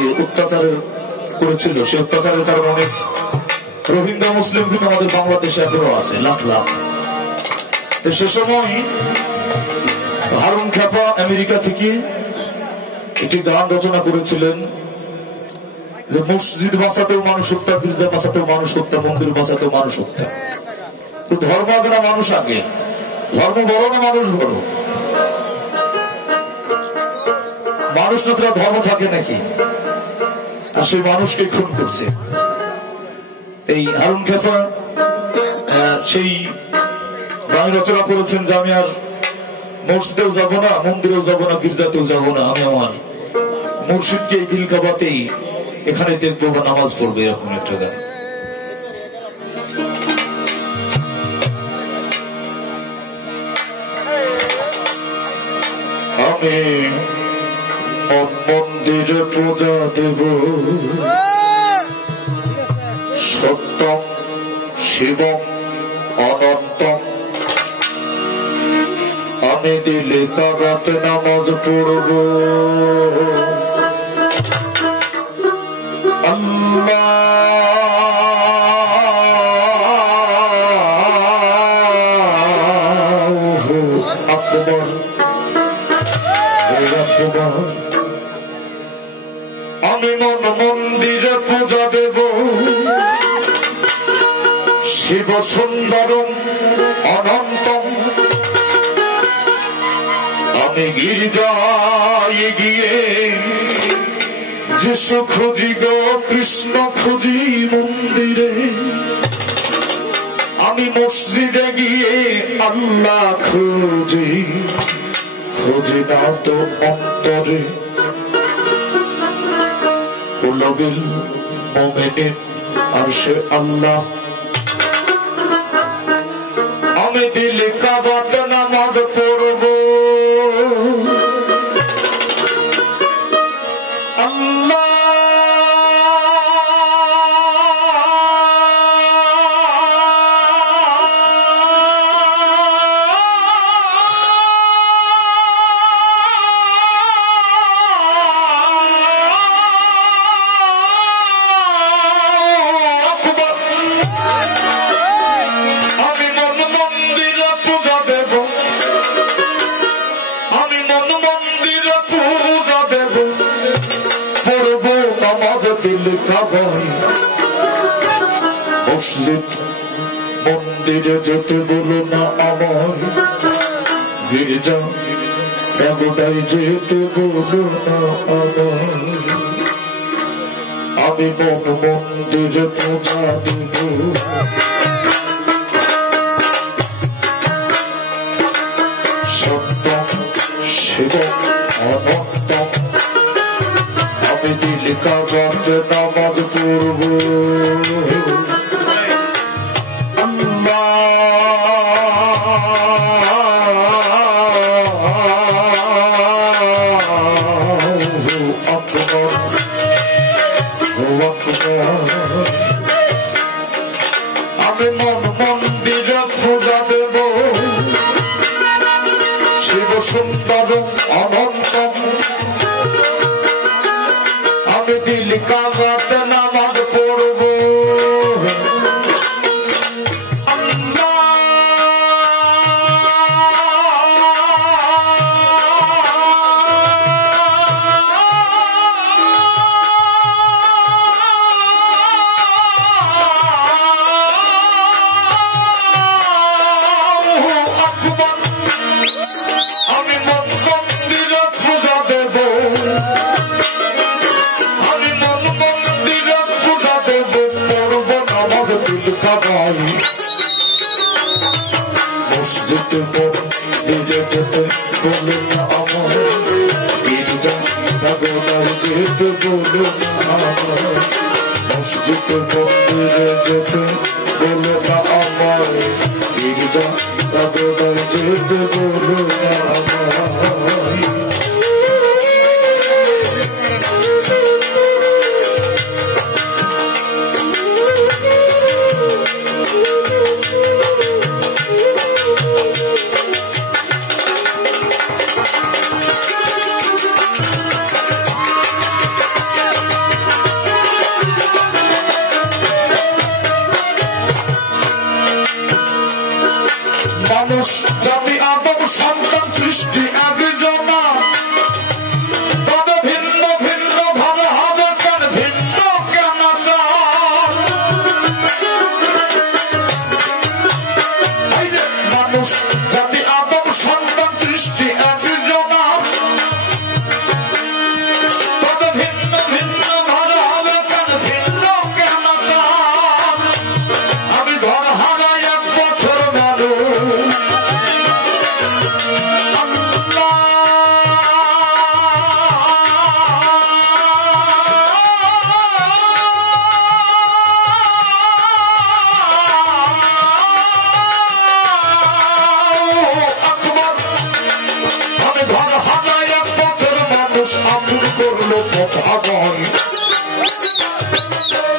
যে অত্যাচার করেছিল, সে অত্যাচারের কারণে অনেক রোহিঙ্গা মুসলিম কিন্তু আমাদের বাংলাদেশে এখনো আছে লাখ লাখ। তো সে সময় হারুন খ্যাপা আমেরিকা থেকে একটি গান রচনা করেছিলেন যে মসজিদ বাঁচাতেও মানুষ হত্যা, গির্জা বাঁচাতেও মানুষ হত্যা, মন্দির বাঁচাতেও মানুষ হত্যা। তো ধর্ম আগে না মানুষ আগে? ধর্ম বড় না মানুষ বড়? মানুষ না তারা ধর্ম থাকে নাকি? আর সেই মানুষকে খুন করছে। এই হারুন খ্যাপা সেই গান রচনা করেছেন যে আমি আর মসজিদেও যাব না, মন্দিরেও যাব না, গির্জাতেও যাব না, আমি আমার মুর্শিদকে এই দিল কাবাতেই এখানে দেখবো বা নামাজ পড়বে, এরকম একটা গান। আমি মন্দিরে পূজা দেব, সত্যম শিবম অনন্তম। আমি দিলে কাবাতে নামাজ পড়ব, আমি মন মন্দিরে পূজা দেব, শিব সুন্দরম অনন্তম। আমি গির্জায় গিয়ে যিশু খুঁজি গো, কৃষ্ণ খুঁজি মন্দিরে। আমি মসজিদে গিয়ে আল্লাহ খুঁজি, খুঁজি না তো অন্তরে। কুলবিল মুমিনিন আরশে আল্লাহ। আমি দিলে কাবাতে নামাজ পড়ব, মসজিদ মন্দিরে যেতে বলো না আমায়, গির্জা এমনটাই যেতে বলো না আমায়। আমি মন মন্দিরে পূজা দেব, সত্যম শিব অনন্তম। আমি দিল কাবাতে নামাজ পড়ব, আমি মন মন্দিরে পূজা দেব, শিব সুন্দর অনন্তম। আমি দিল কাবাতে নামাজ পড়ব, মসজিদ মন্দিরে যেতে বলো না আমায়, গির্জা ভগবান যেতে বলো না আমায়। মসজিদ মন্দিরে যেতে বলো না আমায়, গির্জা ভগবান যেতে বলো না আমায়।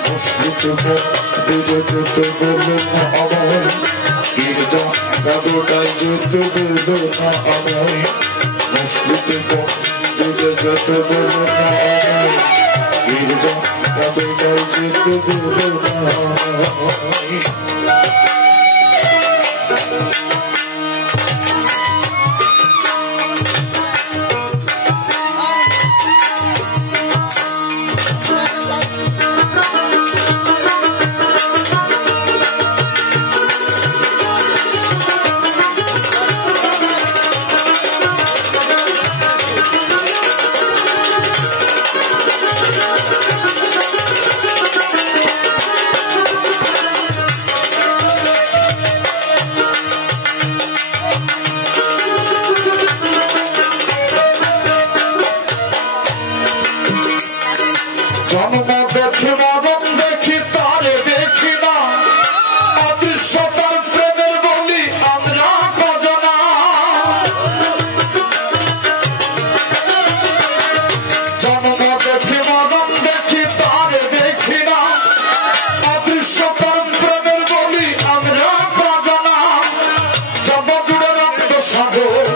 মসজিদে যেতে বলো না আমায়, গির্জা গাদোটায় যেতে বলো না আমায়, মসজিদে যেতে বলো না আমায়, গির্জা গাদোটায় যেতে বলো না আমায়। জন্ম দেখি মরণ দেখি তারে দেখি না, অদৃশ্যতার প্রেমের বলি আমরা কজনা। জন্ম দেখি মরণ দেখি তারে দেখি না, অদৃশ্যতার প্রেমের বলি আমরা কজনা। জগৎ জুড়ে রক্ত সাগর,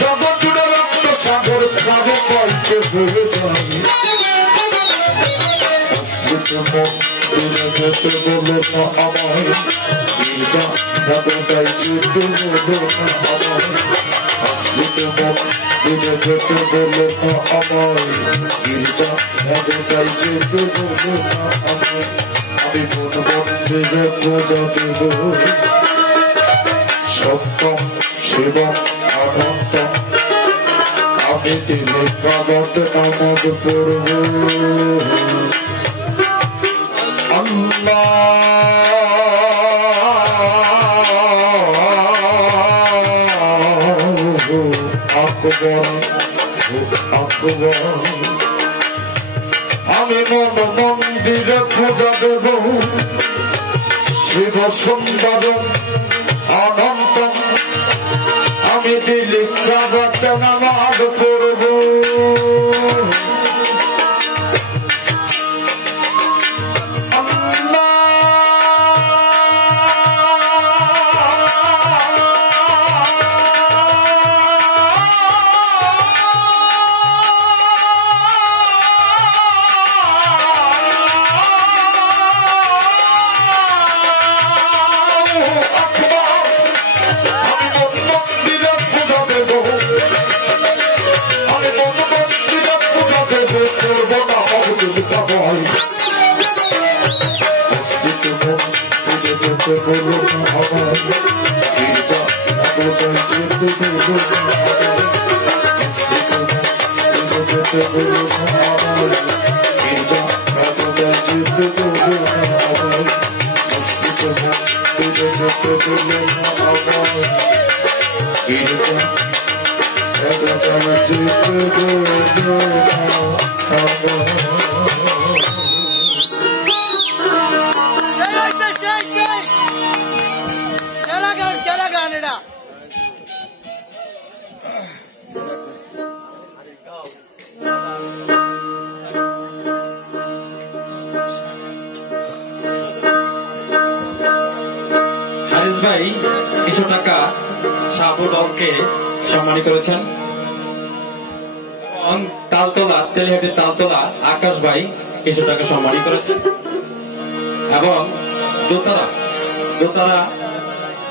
জগৎ জুড়ে রক্ত সাগর প্রাণে কল্পে হয়ে যায়। যেতে বলো না আমায়, গির্জা গাদোটায় যেতে বলো না আমায়, যেতে বলো না আমায়, গির্জা গাদোটায় যেতে বলো না আমায়। আমি মন বন্ধে পূজা দেব, সত্যম শিবম আনন্দম, আমি দিলে কাগত নামাজ পড়ব। আকবর আকবর, আমি মন মন্দিরে পূজা দেব, শিব সুন্দর অনন্ত, আমি দিলে কাগত নামাজ পড়ব। কিছু টাকা শাহাবুল হককে সম্মানিত করেছেন এবং তালতলা তেলিহাটি তালতলা আকাশ ভাই কিছু টাকা সম্মানিত করেছেন এবং দোতারা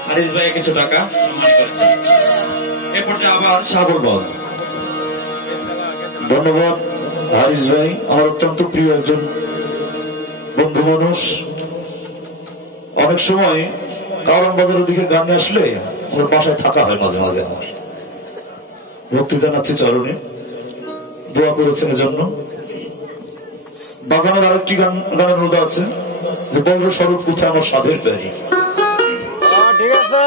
হারিস ভাই কিছু টাকা সম্মানিত করেছেন। এরপর যে আবার শাহাবুল বল। ধন্যবাদ হারিস ভাই, আমার অত্যন্ত প্রিয় একজন বন্ধু মানুষ। অনেক সময় কারণ বাজারের দিকে গানে আসলে ওর বাসায় থাকা হয় মাঝে মাঝে। আমার ভক্তি জানাচ্ছি চরণে, দোয়া করেছেন এজন্য। বাজানোর আরেকটি গানের অনুরোধ আছে যে বজ্র স্বরূপ কোথায় আমার সাধের প্যারি। ঠিক আছে,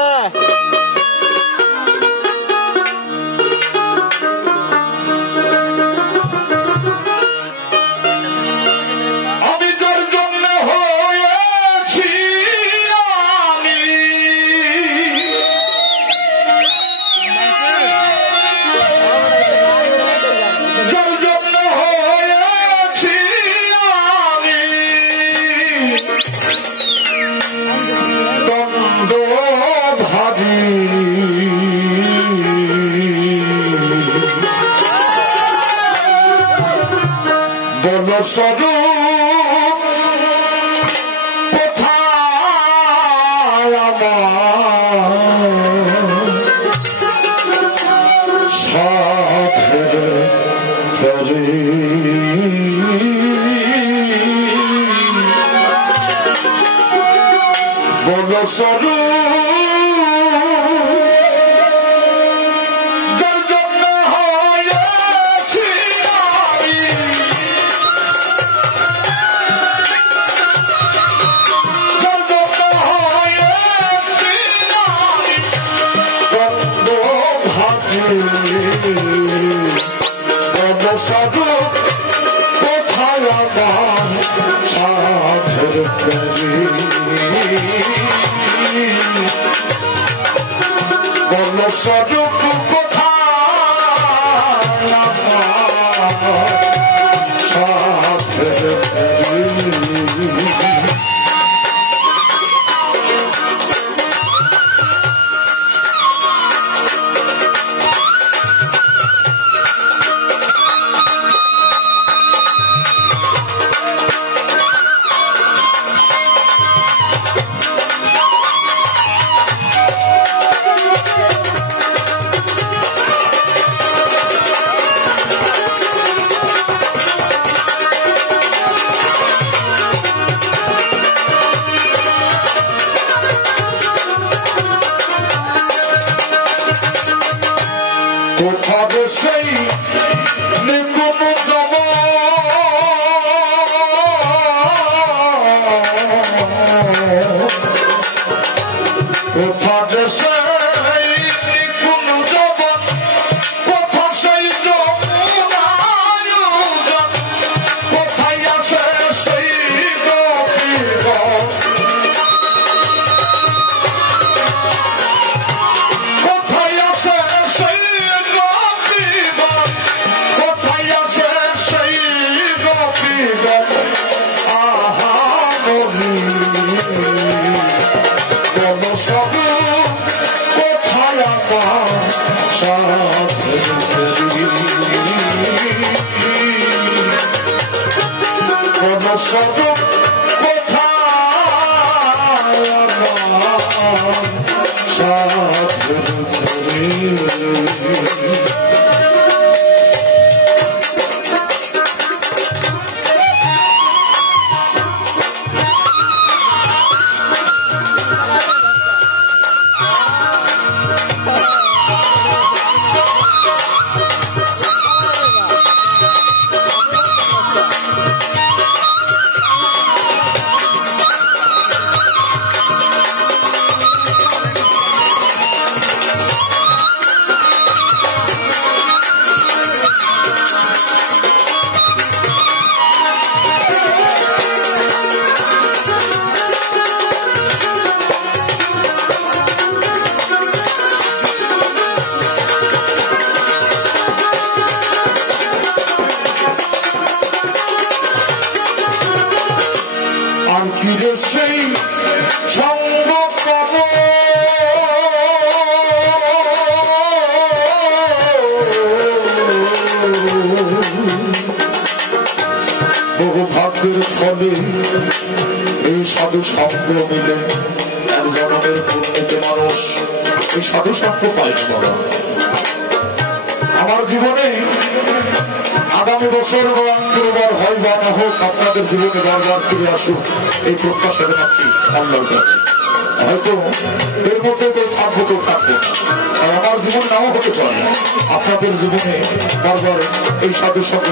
স্বরূপ কোথায় আমার সাধের তরে বল স্বরূপ স্বরূপ কোথায় আমার সাধের তরে বল স্বরূপ কোথায় আমার সাধের তরে কোথায় সেই নিকুম জম কোথায় সেই নিকুম জবন কোথায় সেই যমুনায় কোথায় আছে সেই গোপীর কোথায় আছে সেই স্বরূপ কোথায় আমার সাধের তরে আর কি রে সেই সঙ্গ পাব বহু ভাগ্যের ফলে এই সাধু সঙ্গ মিলে এক জনমের পুণ্যতে মানুষ এই সাধু সঙ্গ পাইনি বাবা। আমার জীবনে আগামী বছর বার হয় বা না হোক আপনাদের জীবনে বারবার ফিরে আসুক এই প্রত্যাশা রাখছি আল্লাহর কাছে। হয়তো এর মধ্যে কেউ থাকবো কেউ থাকবে, আর আমার জীবন নাও হতে পারে আপনাদের জীবনে বারবার এই সাধু সঙ্গ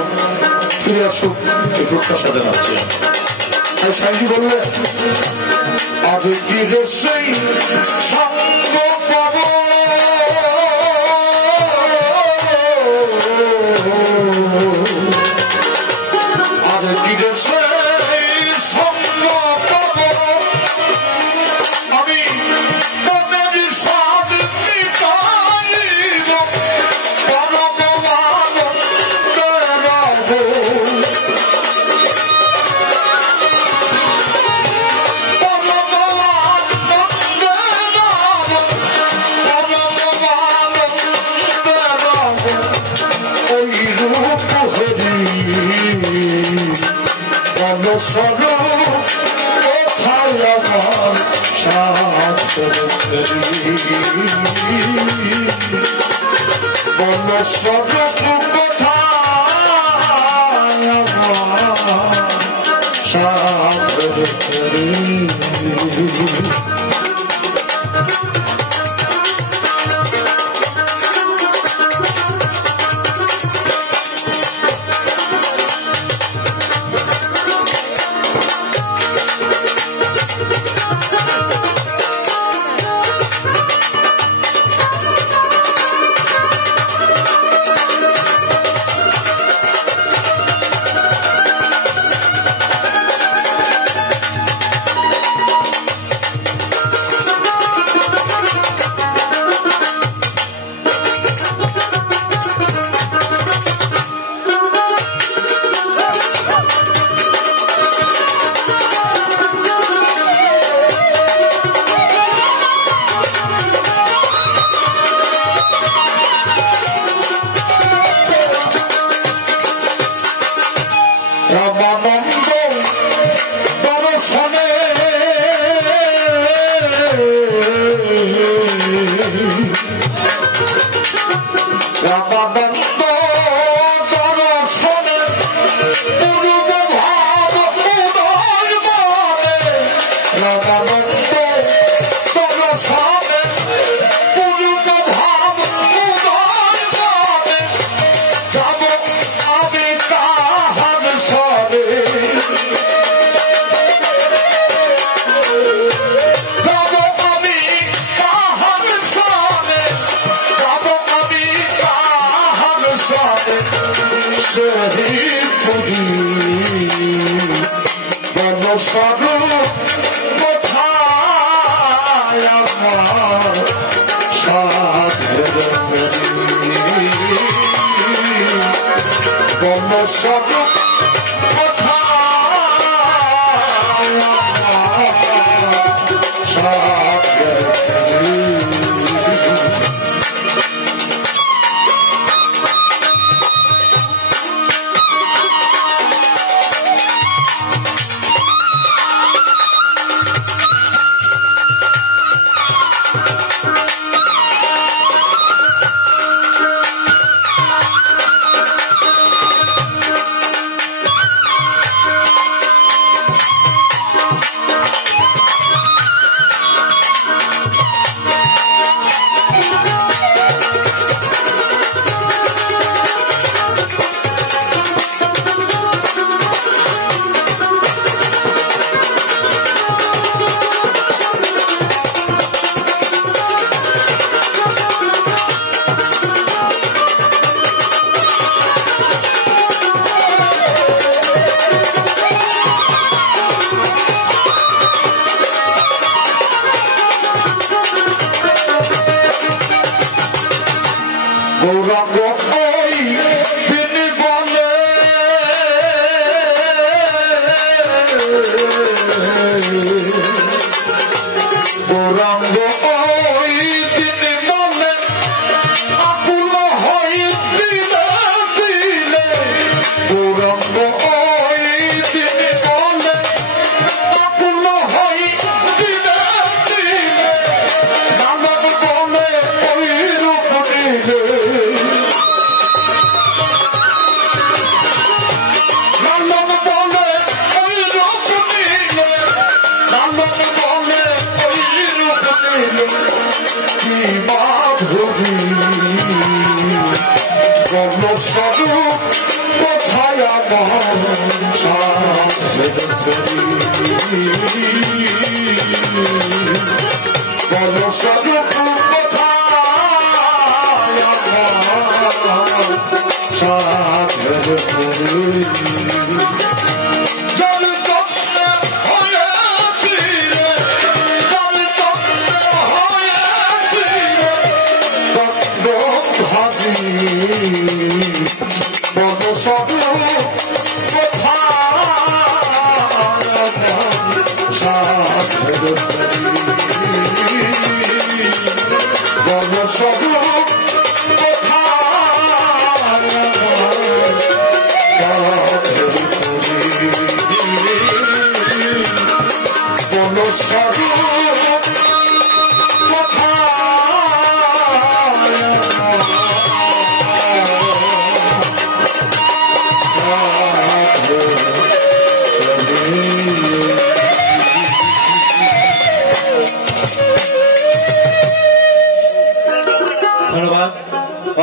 ফিরে আসুক এই প্রত্যাশা জানাচ্ছি। তাই সাইজি বললেন আজ কি রে সেই সঙ্গ পাবো আর কি রে সেই সঙ্গ পাবো আমি মনের স্বাদ মিটাইব পরম আনন্দের আগুন ওই রূপ হরি স্বরূপ কোথায় আমার বনস্বরূপ কোথায় আমার ধন্যবাদ।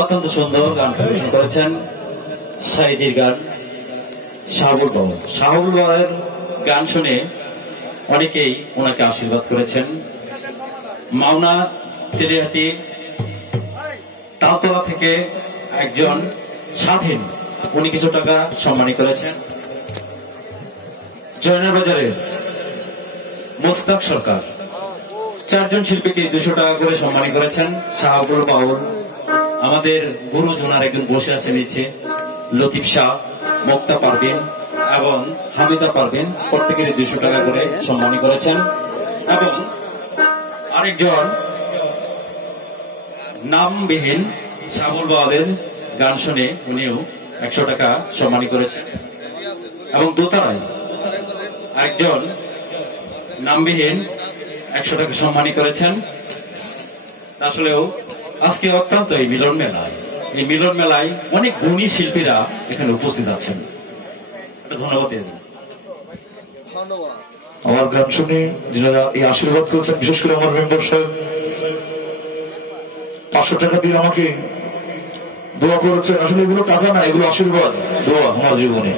অত্যন্ত সুন্দর গান পরিবেশন করেছেন সাইজির গান শাহাবুল বাবু। শাহাবুল বাবুর গান শুনে অনেকেই ওনাকে আশীর্বাদ করেছেন। মাওনা তেলিহাটি তালতলা থেকে একজন স্বাধীন, উনি কিছু টাকা সম্মানী করেছেন। জয়নার বাজারের মোস্তাক সরকার 4 জন শিল্পীকে 200 টাকা করে সম্মানী করেছেন। শাহাবুল বাউল, আমাদের গুরু জোনার একজন বসে আছে নিচে, লতিফ শাহ, মুক্তা পারভিন এবং হামিদা পারভিন, প্রত্যেকের 200 টাকা করে সম্মানী করেছেন। এবং আরেকজন নামবিহীন শাহাবুল বাউলের গান শুনে উনিও 100 টাকা সম্মানী করেছেন। এবং দোতারায় আরেকজন নামবিহীন 100 টাকা সম্মানী করেছেন। আসলেও আজকে অত্যন্ত এই মিলন মেলায় অনেক গুণী শিল্পীরা এখানে উপস্থিত আছেন। ধন্যবাদ। আমার গান শুনে যারা এই আশীর্বাদ করেছেন, বিশেষ করে আমার মেম্বার সাহেব 500 টাকা দিয়ে আমাকে দোয়া করেছেন। আসলে এগুলো টাকা না, এগুলো আশীর্বাদ, দোয়া। আমার জীবনে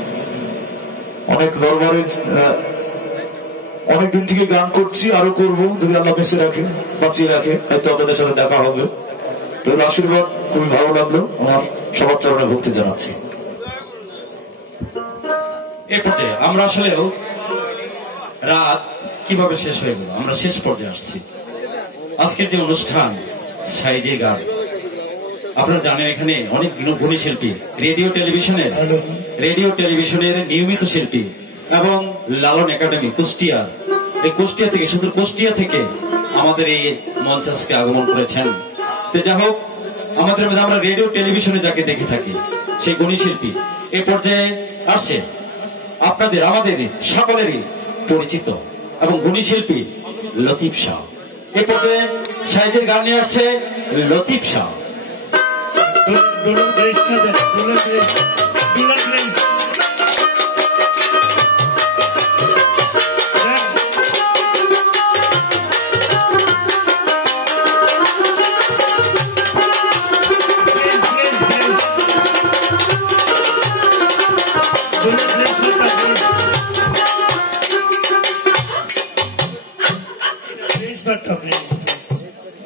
অনেক দরবারে অনেকদিন থেকে গান করছি, আরো করবো যদি আল্লাহ বেঁচে রাখে, বাঁচিয়ে রাখে, হয়তো আপনাদের সাথে দেখা হবে। তো আশীর্বাদ খুবই ভালো লাগলো। আমার সবার চরণে ভক্তি জানাচ্ছি। এ পর্যায়ে আমরা আসলেও রাত কিভাবে শেষ হয়ে গেল, আমরা শেষ পর্যায়ে আসছি। আজকের যে অনুষ্ঠান সাইজি গান, আপনারা জানেন এখানে অনেক গুণী শিল্পী, রেডিও টেলিভিশনের নিয়মিত শিল্পী এবং লালন একাডেমি কুষ্টিয়া, এই কুষ্টিয়া থেকে, শুধু কুষ্টিয়া থেকে আমাদের এই মঞ্চে আজকে আগমন করেছেন। তো যাই হোক, আমাদের মধ্যে আমরা রেডিও টেলিভিশনে যাকে দেখে থাকি সেই গুণী শিল্পী এ পর্যায়ে আসছে আপনাদের আমাদের সকলেরই পরিচিত এবং গুণী শিল্পী লতিফ শাহ। এ পর্যায়ে সাইজের গান নিয়ে আসছে লতিফ শাহ।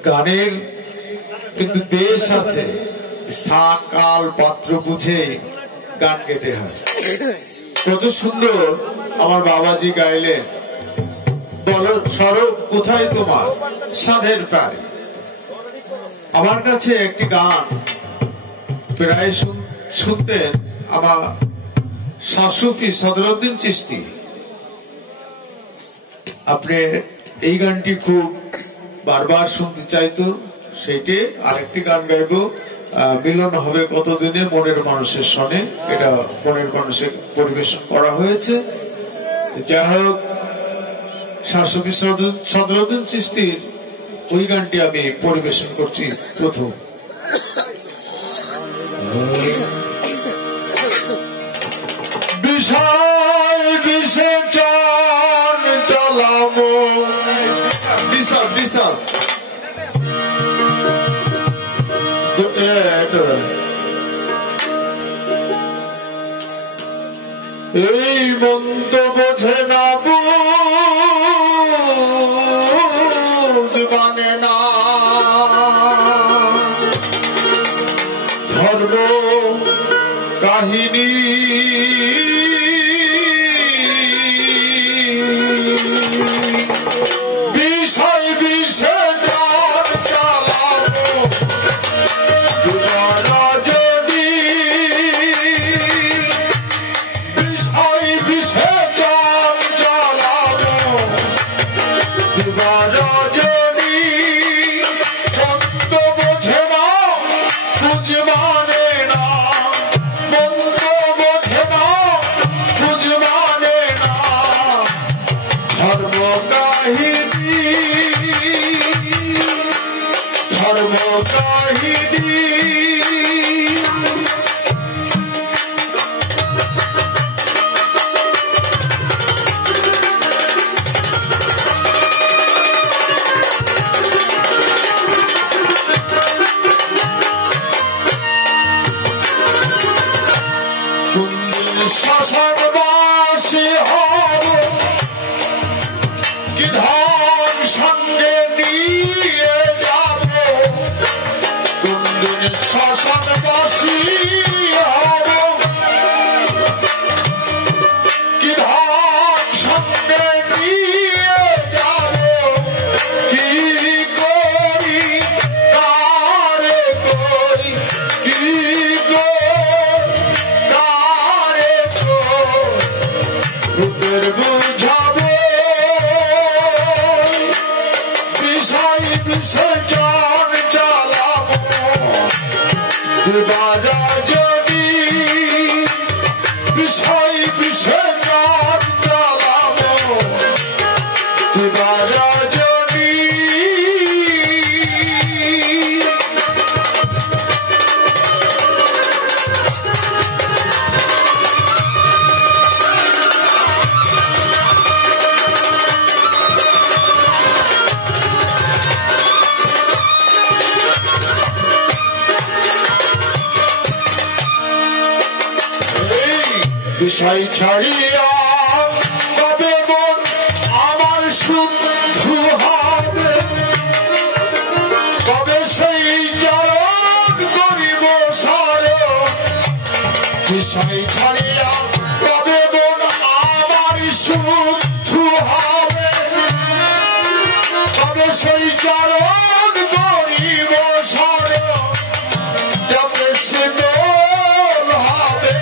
গানের কিন্তু দেশ আছে, স্থান কাল পাত্র বুঝে গান গেতে হয়। কত সুন্দর আমার বাবাজি গাইলেন, বলো সরব কোথায় তোমার সাধের পারে। আমার কাছে একটি গান প্রায় শুনতেন আমার শাসুফি সদরউদ্দিন চিশতি। আপনি এই গানটি খুব বারবার শুনতে চাইতো, সেইটি আরেকটি গান গাইব, মিলন হবে কতদিনে মনের মানুষের সনে। এটা মনের মানুষের পরিবেশন করা হয়েছে। যাই হোক, শাসুফি সদরউদ্দিন চিশতির ওই গানটি আমি পরিবেশন করছি প্রথম। বিষয় বিসর্জন চলামো বিশাল এই মন্দ বোঝে না, মানে না ধর্ম কাহিনী বিষয় বিসর্জন চালাবো রজনী, বিষয় বিসর্জন চালাবো রজনী। মন্দ বোঝে না, বুঝ মানে না, মন্দ শ্মশানবাসী হব কি ধন সঙ্গে নিয়ে যাব কোন দিন শ্মশানবাসী হব কি ধন সঙ্গে নিয়ে যাব কি করি কারে কই কি কারে কই রূপের বুঝাবো বিষয় বিসর্জন চালাবো দিবারা যদি বিষয় বিসর্জন চালাবো দিবারা যদি বিষয় ছাড়িয়া কবে মন আমার শুদ্ধ হবে কবে সেই চরণ করিব সারণ বিষয় ছাড়িয়া কবে মন আমার শুদ্ধ হবে কবে সেই চরণ করিব সারণ যাতে সে দোল হবে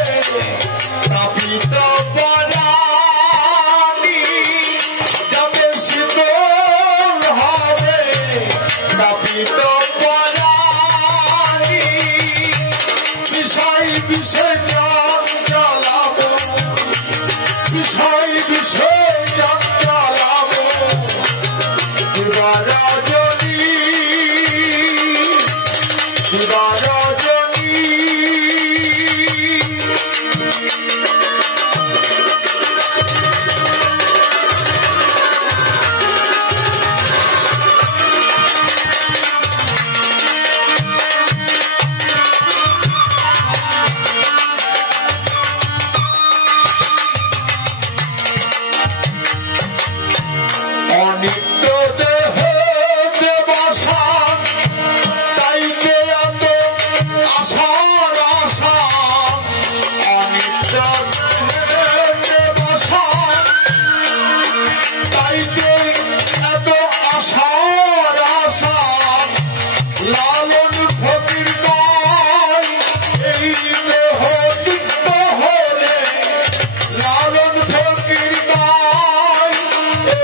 তাপিত পরাণী যাবে শীতল হবে তাপিত পরাণী বিষয় বিসর্জন চালাবো বিষয় বিসর্জন চালাবো দিবারা যদি দিবারা যদি অনিত্য দেহ দেবাসা তাইকে এত আশার আশা অনিত্য দেহ দেবাসা তাইকে এত আশার আশা লালন ফকির গায় এই দেহ নিত্য হলে লালন ফকির গায়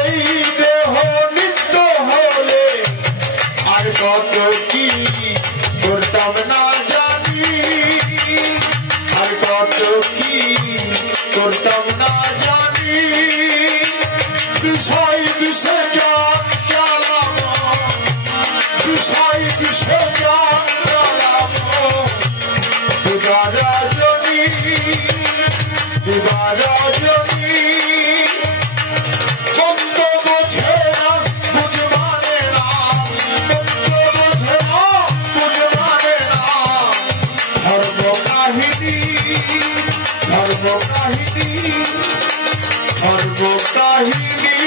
এই দেহ নিত্য হলে আর কত কি করতাম না জানি আর কত কি করতাম না জানি বিষয় বিসর্জন চালাবো বিষয় বিসর্জন চালাবো দিবারা যদি দিবারা যদি মন্দ বোঝে না বুঝ মানে না মন্দ বোঝে না বুঝ মানে না ধর্ম কাহিনী ধর্ম কাহিনী ধর্ম কাহিনী